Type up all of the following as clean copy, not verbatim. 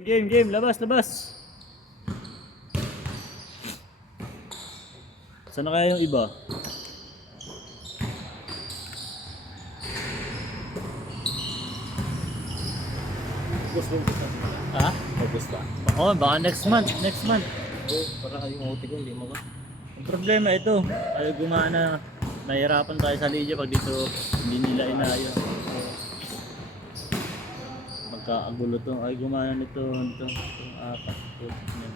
Game, labas. Saan na kaya yung iba? Boss mo gusto. Ha? August ba? Oo, baka next month. Oo, para yung OT ko hindi mo ba? Ang problema ito, ay gumana. Nahirapan tayo sa Lydia pag dito hindi nila inayos. Magkakagulo to. Ay gumana nito. Itong apat. Yan.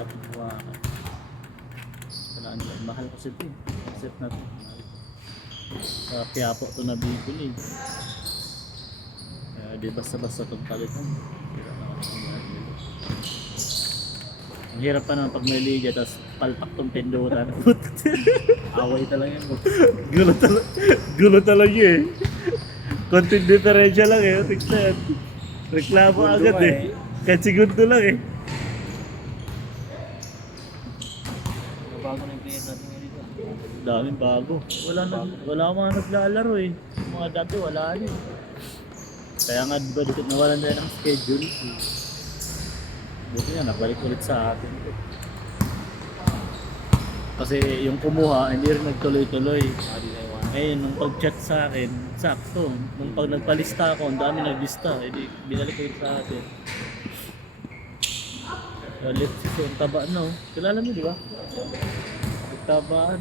Apat gumana. Wala nila. Mahal kasi ito eh. Accept na ito. Sa Quiapo ito nabibili. Kaya di basta-basta itong palitan. Ang hirap pa naman pag may Lydia tapos palpak tong pindutan. Away talaga yan, boss. Gulo talaga eh. Konting diferensya lang eh. Tignan. Reklamo Segundo agad pa eh. Kahit segundo lang eh. Bago na yung player natin ngayon dito. Daming bago. Wala mga naglalaro eh. Mga dati wala rin. Kaya nga diba dito nawalan na ng schedule. Buti nga nagbalik ulit sa atin. Kasi yung kumuha hindi rin nagtuloy-tuloy. Ngayon, nung pag-chat sa akin, sakto. Nung pag nagpalista ako, ang dami naglista. Hindi, binalik ko yun sa akin. Ulit siya, yung tabaan na oh. Kilala mo, di ba? Yung tabaan.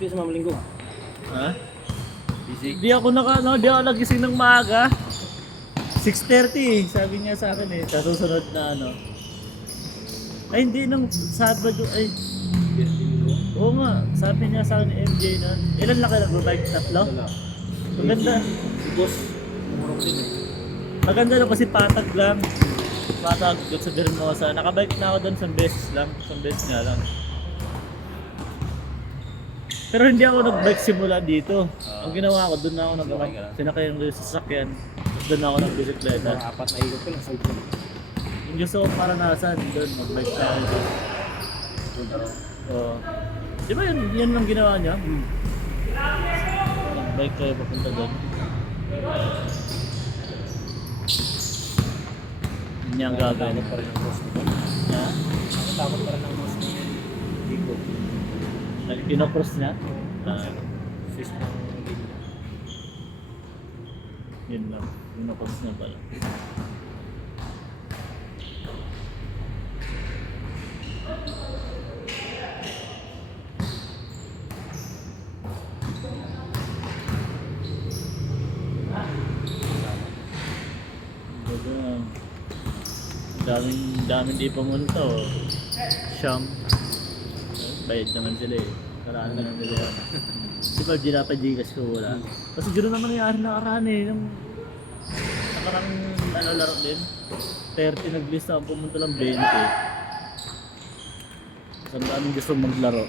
Kasi sa mamalinggo. Ha? Busy. Di ako nagising ng maaga. 6:30 sabi niya sa akin eh. Sa susunod na ano. Ay, hindi, nung Sabado, ay, oo nga, sabi niya sa akin ni MJ na, ilan lang kayo nag-bike? Tatlo? Wala. Maganda. Si boss, umurok din eh. Maganda lang kasi patag lang. Patag doon sa Bermosa. Nakabike na ako doon isang beses lang. Isang beses nga lang. Pero hindi ako nag-bike simula dito. Ang ginawa ko, doon na ako Sinakay ka lang? sinakay yung sasakyan. Tapos doon na ako nag-bisikleta. Mga apat na ikot ko lang sa ikot. Yung gusto ko maranasan doon, mag-bike tayo doon. Oo. Di ba yun lang ginawa niya? Nag-bike kayo papunta doon. Yun niya ang gagawin. Takot pa rin ang boss nito. Niya. Takot pa rin ang boss nito. Ikot. Kinocross niya. Sis ng linya. Yun lang. Kinocross niya pala. Daming di pumunta oh. Siyam. Bayad naman sila eh. Karaan naman sila. Si Pag ginapa Gcash ko wala. Kasi gano'n naman nangyari nakaraan eh. Nung nakarang laro din. 30 naglista ang pumunta lang 20. So ang daming gusto maglaro.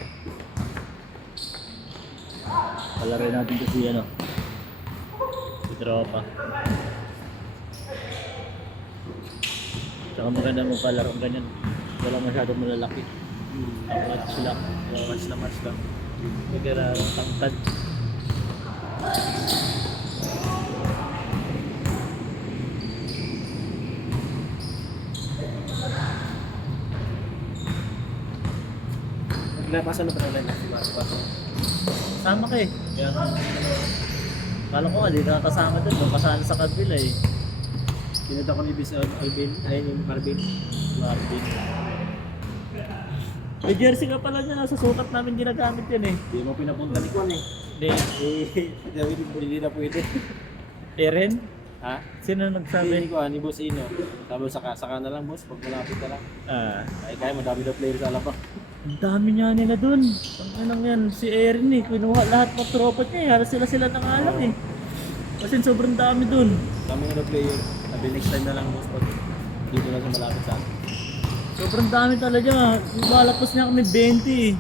Palaro natin kasi ano. Si Tropa. Tsaka maganda mo palaro ganyan. Wala masyadong malalaki. Match lang. Match lang. Nagkararang tangkad. Naglapasan na pa naman na si Marco. Sama ka eh. Kaya kala ko nga di ka kasama doon. Magkasana sa kabila eh. Pinunta ko ni Bis Alvin, ayun yung Marvin. Martin. May jersey ka pala niya. Sa sukat namin ginagamit yan eh. Hindi mo pinapunta ni Kwan eh. Hindi. David, hindi na pwede. Eren? Ha? Sino Sabi nagsabi? ni Kwan, ni Boss Ino. Sabi saka na lang boss, pag malapit na lang. Ah. Ay kaya madami na player sa alabang. Ang dami niya nila dun. Ang lang yan. Si Erin eh. Kinuha lahat ng tropa niya eh. Halos sila na nga lang eh. Kasi sobrang dami dun. Dami na player. Sabi next time na lang boss pag dito na sa malapit sa atin. Sobrang dami talaga. Malapos niya kami 20 eh.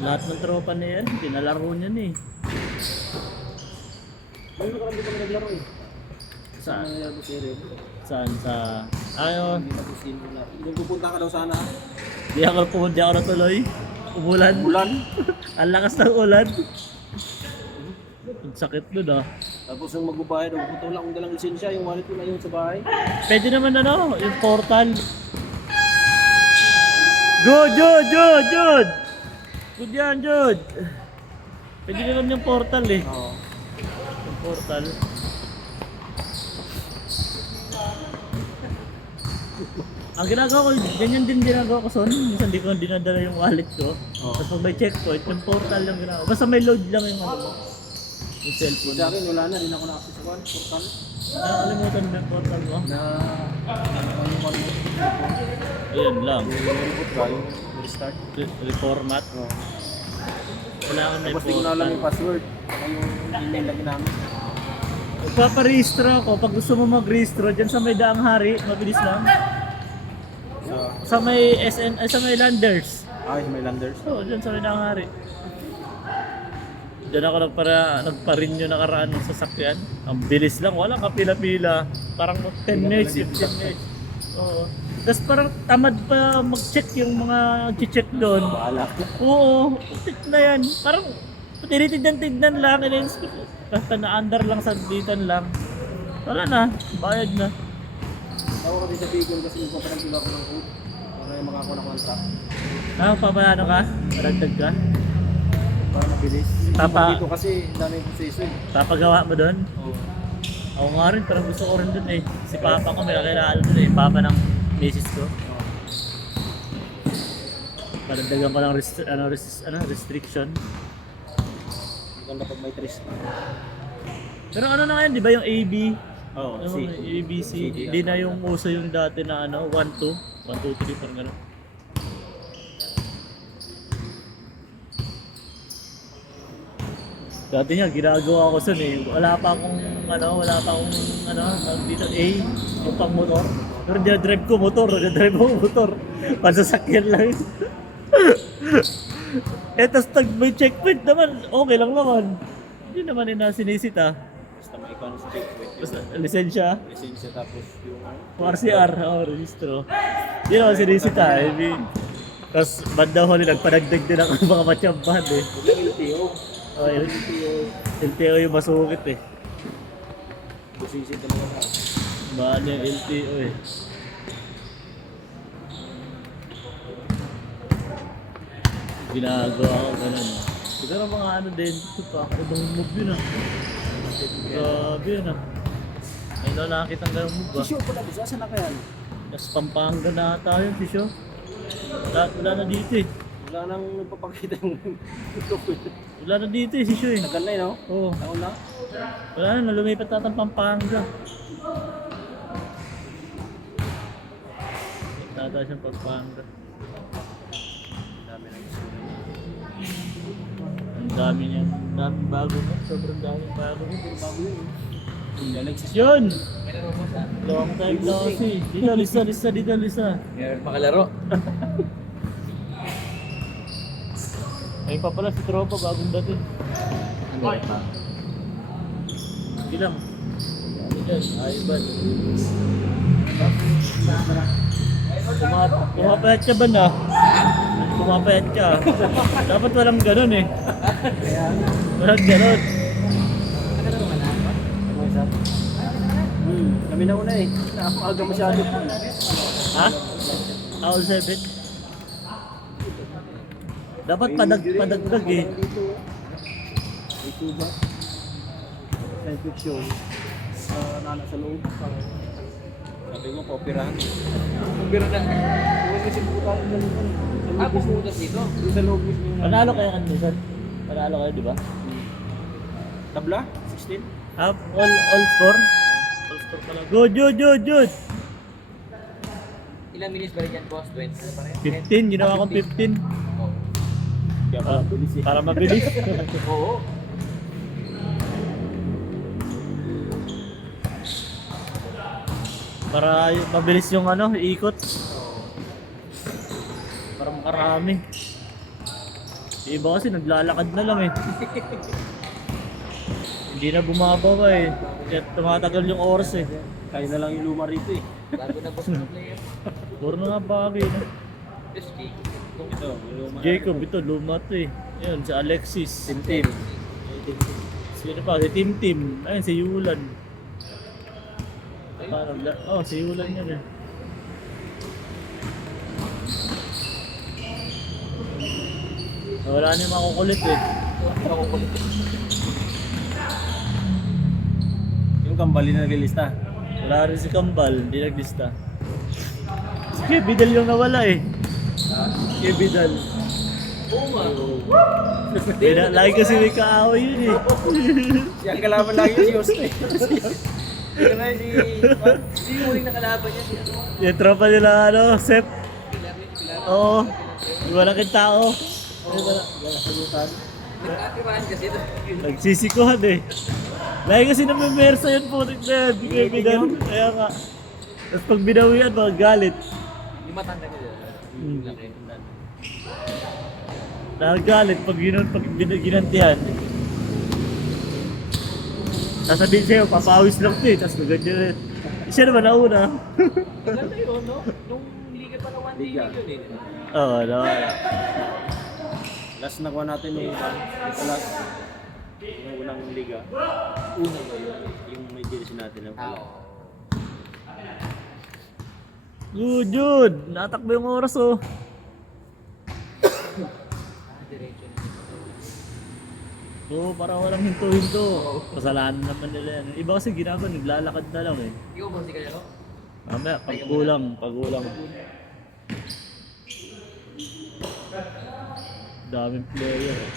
Lahat ng tropa na yan, pinalaro niya eh. Ayun nakaraan di kami naglaro eh. Saan? Saan na Boss Aaron? Saan? Sa... Ayun. Hindi na Boss Ino na. Yung pupunta ka daw sana. Di ako natuloy. Umulan. Ulan. Ang lakas ng ulan. Ang sakit nun ah. Tapos yung magbabayad, puto lang kung dalang lisensya, yung wallet ko na yun sa bahay. Pwede naman ano, yung portal. Good, Jude, Jude, Jude! Good yan, Jude! Pwede naman yung portal eh. Oo. Yung portal. Ang ginagawa ko, ganyan din ginagawa ko son. Minsan di ko dinadala yung wallet ko. Oo. Tapos pag may checkpoint, yung portal yung ginagawa. Basta may load lang yung ano mo. Yung cellphone. Sa akin, wala na, din ako na-access sa one, portal. Nakakalimutan mo yung portal mo. Na, yung wallet. Ayun lang. Yung reboot ba, yung restart. Reformat. Oo. Kailangan may Tapos di ko na alam yung password. Yung email na ginamit. Magpaparehistro ako. Pag gusto mo mag-rehistro, dyan sa may Daang Hari, mabilis lang. Sa may SN, ay, sa may Landers. Ay, may landers. Oo, dyan sa may Daang Hari. Diyan ako nagpa-renew nakaraan ng sasakyan. Ang bilis lang, walang kapila-pila. Parang 10 minutes, 15 minutes. Oo. Tapos parang tamad pa mag-check yung mga check doon. Bahala. Oo, check na yan. Parang tinitignan-tignan lang. Basta na-under lang sa ditan lang. Wala na, bayad na. Ako kasi sa Bicol kasi magpapanagpila ko ng code. Para yung makakuha ng contract. Ah, papaano ka? Maragdag ka? Para mabilis. Tapa- Dito kasi dami yung proseso eh. Papagawa mo doon? Oo. Ako nga rin, parang gusto ko rin doon eh. Si Papa ko, may kakilala doon eh. Papa ng misis ko. Paragdagan ko ng restriction. Maganda pag may trace. Pero ano na ngayon, di ba yung AB? Oo, Ano, C. ABC, C, hindi na yung uso yung dati na ano, 1, 2, 1, 2, 3, parang gano'n. Dati nga, ginagawa ko sun eh. Wala pa akong dito, A, yung pang motor. Pero dinadrive ko motor, dinadrive ko motor. Pansasakyan lang yun. Eh, tas may checkpoint naman, okay lang naman. Hindi naman sinisita. Basta may ikaw sa checkpoint. Basta, lisensya. Lisensya tapos yung RCR, registro. Hindi naman sinisita eh. Tapos banda huli, nagpadagdag din ako ng mga matyabahan eh. yung LTO. Oh, LTO yung masukit eh. Busisi talaga. Mahal yung LTO eh. Ginagawa ko ganun. Siguro mga ano din, ito pa, ibang move yun ah. Grabe yun ah. Ay na nakakita ng ganun move ah. Si Sure pala, bisa saan na kaya? Nas Pampanga na ata yun, Sisyo. Wala na dito eh. Wala nang nagpapakita yung Wala na dito eh, Sisyo eh. tagal na yun, no? Oo. Taon na. Wala na, lumipat na ng Pampanga. Tata siyang Pampanga. Dami na gusto. Ang dami niya. Ang daming bago mo. Sobrang daming bago mo. Bago yun. Yung Alexis. Yun! Long time no see. Dito, lisa. Makalaro. Ayun pa pala si Tropa, bagong dating. Sige lang. Ayun ba? Pumapayat ka ba na? Pumapayat ka. Dapat walang ganun eh. Walang ganun. Kami na una eh. Aga masyado. Ha? All 7? Dapat padagdag eh. Dito. Dito ba? Scientific show. Nana sa loob. Sabi mo, paoperahan. Paopera na. Huwag kasi pupunta ng ganun. Pupunta dito? Doon sa loob mismo. Panalo kayo kanina. Panalo kayo, di ba? Tabla? 16? All score? All score pala. Good. Ilang minutes ba rin yan, boss? 20 na pa rin? 15, ginawa kong 15. Kaya pala bilis eh. Para mabilis. Oo. Para mabilis yung ano, ikot. Para makarami. Yung iba kasi naglalakad na lang eh. Hindi na bumababa eh. Kaya tumatagal yung oras eh. Kaya na lang yung luma rito eh. Bago na boss na player. Puro na nga bagay na. Yes, Jake. Ito, yung luma. Jacob, ito luma to eh. Yun, si Alexis. Tim. Sino pa? Si Tim Tim. Ayun, si Yulan. Parang, si Yulan yun eh. Wala na yung makukulit eh. Yung kambali na naglilista. Wala rin si Kambal, hindi naglista. Si Kebidal yung nawala eh. Kebidal. Lagi kasi may kaaway yun eh. Siya ang kalaban lagi yung si Hoste. Ito na si... Si yung huling nakalaban niya, si ano? Yung tropa nila Sep. Pilar. Oo. Walang tao. Sagutan. Nagkakiraan kasi ito. Nagsisikuhan eh. Lagi kasi namimersa yun po na yan. Di kayo Kebidal. Kaya nga. Tapos pag binawian, galit. Yung matanda niya dyan. Hmm. Laki. Nagagalit pag ginantihan. Sasabihin sa'yo, papawis lang ito eh. Tapos ganyan rin. Siya naman nauna. Maganda yun, no? Nung liga pa na 1 day yun eh. Oo, nawala. Last nakuha natin yung last. Yung unang liga. Una ba yun? Yung may jersey natin ng pala. Good, Jude! Natakbo yung oras oh. Diretso. Oo, parang walang hinto-hinto. Kasalanan naman nila yan. Iba kasi ginagawa, naglalakad na lang eh. Ikaw ba si Kalero? Mamaya, pagkulang. Daming player eh.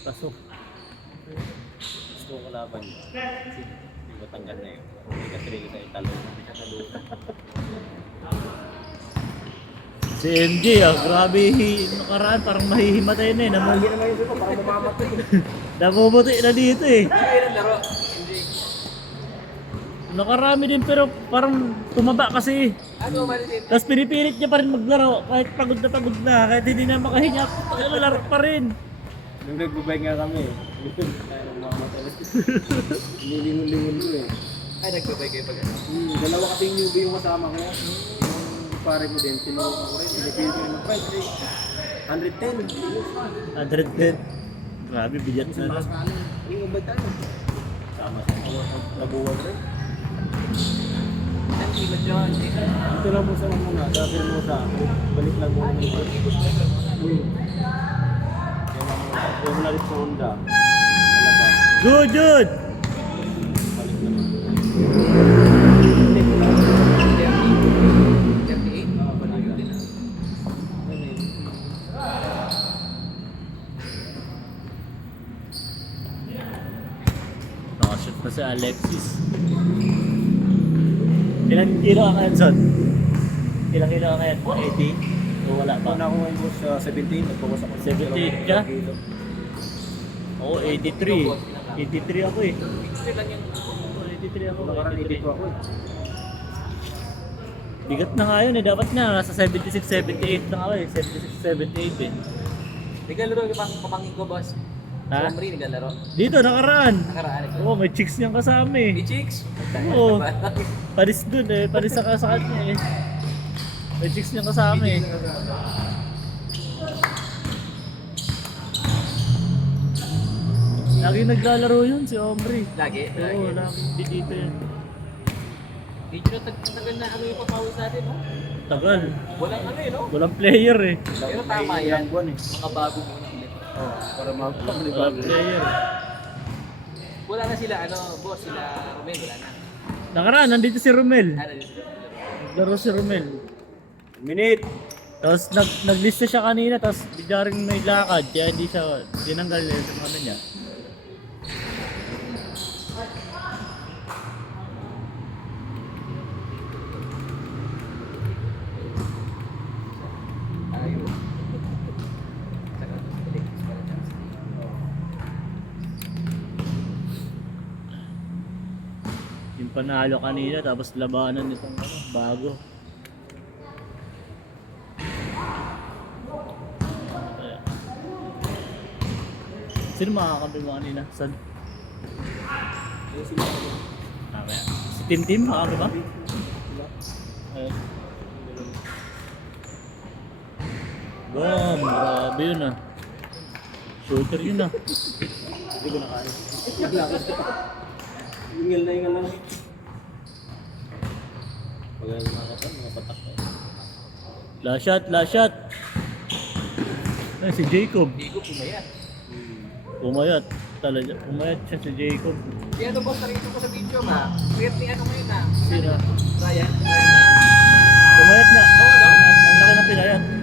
Pasok. Gusto ko kalaban. Hindi ko tanggal na yun. Hindi ka trigger sa italo. Hindi ka talo. Si MJ grabe nakaraan, parang mahihimatay na eh. Hindi naman yung suko, parang mamamatay. Namumuti na dito eh. Kaya ng laro. Hindi. Nakarami din pero parang tumaba kasi. Ano maliit? Tapos pinipilit niya pa rin maglaro kahit pagod na, kahit hindi na makahinga, laro pa rin. Nung nagbubay nga kami, kaya nang mamamatay. Nilingon-lingon ko eh. Ay, nagbabay kayo pag ano. Dalawa kasing newbie yung kasama ko. Yung pare ko din, tinuro ko rin. Pinipilit ko rin mag-fight. 110. 110. Grabe, bigat na lang. Yung ubad tayo. Sama sa nabuwag rin. Ang ibig yun. Dito lang mo sa muna, dapil mo sa balik lang mo. Yung nalit sa Honda. Palabas. Good, good! Balik naman. 38? Balik din. Nakashoot na si Alexis. Ilang kilo ka ngayon, Son? Ilang kilo ka ngayon? 80? O wala pa? Una ako ngayon boss, 17. Nagpawas ako. 17 ka? Oo, 83. 83 ako eh. Picture lang yung... Oo, 83 ako. Nakaraan 83. 82 ako eh. Bigat na nga yun eh. Dapat nga, nasa 76, 78 na ako eh. 76, 78 eh. Naglalaro yung pamangkin ko, boss. Ha? Si Omri, naglalaro. Dito, nakaraan. Nakaraan. Oo, may chicks niyang kasama eh. Hey, chicks! Oo. Paris dun eh. Paris sa kanya eh. May chicks niyang kasama eh. Lagi naglalaro yun si Omri. Lagi? Oo, lagi dito yun. Medyo natagal na ano yung papawis natin, no? Tagal. Walang ano eh, no? Walang player eh. Pero tama yan. Ilang buwan eh. Mga bago muna ulit. Oo, para Walang mapag-libago. player. Wala na sila, ano, boss, sila Romel, wala na. Nakaraan, nandito si Romel. Ano din sila? Naglaro si Romel. Minute! Tapos naglista siya kanina, tapos bigla rin may lakad, kaya hindi siya tinanggal sa ano niya. Ayaw. Saka, electric para dyan. Yung panalo kanina, tapos labanan nitong bago. Sino makakampi mo kanina? Saan? Mamaya. Si Tim Tim, makakampi ba? Bam, grabe yun ah. Shooter yun ah. Hindi ko na kaya. Ingal na ingal lang. Pag mga patak na. Last shot, last shot. Ay, si Jacob. Hindi ko pumayat. Umayat. Talaga, umayat siya si Jacob. Kaya ano boss, narito ko sa video ma. Weird ni ano ngayon na. Sino? Ryan. Umayat nga. Oo, no? Ang laki ng pinayat.